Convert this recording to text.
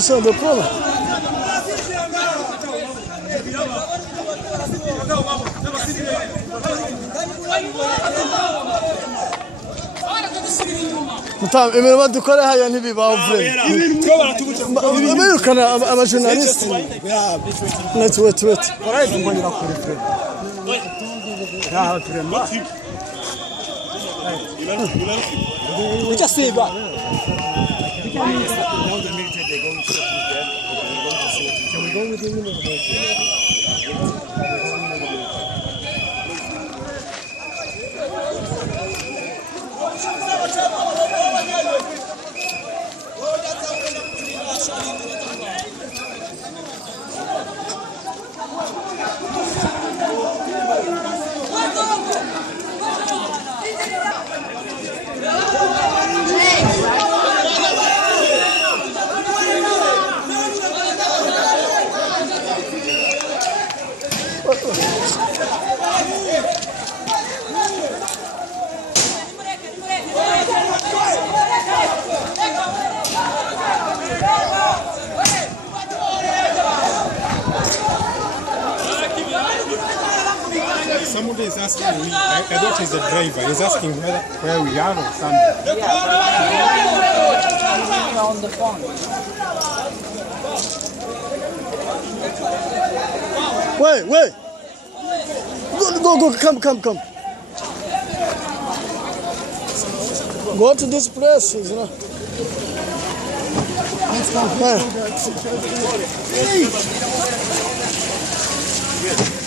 solution de problem. Tamam, Emre dukora haya ntibibaho vrema. Amerikana ama journalist. Wait. Alright, Imbonerakure friend. Yeah, friend. We just say back. Now the military they're going to set them. Can we go with him? Somebody is asking me, I thought he's the driver. He's asking where we are or something. Yeah, on the phone. Wait. Go, come. Go to this place, you know. Let's go.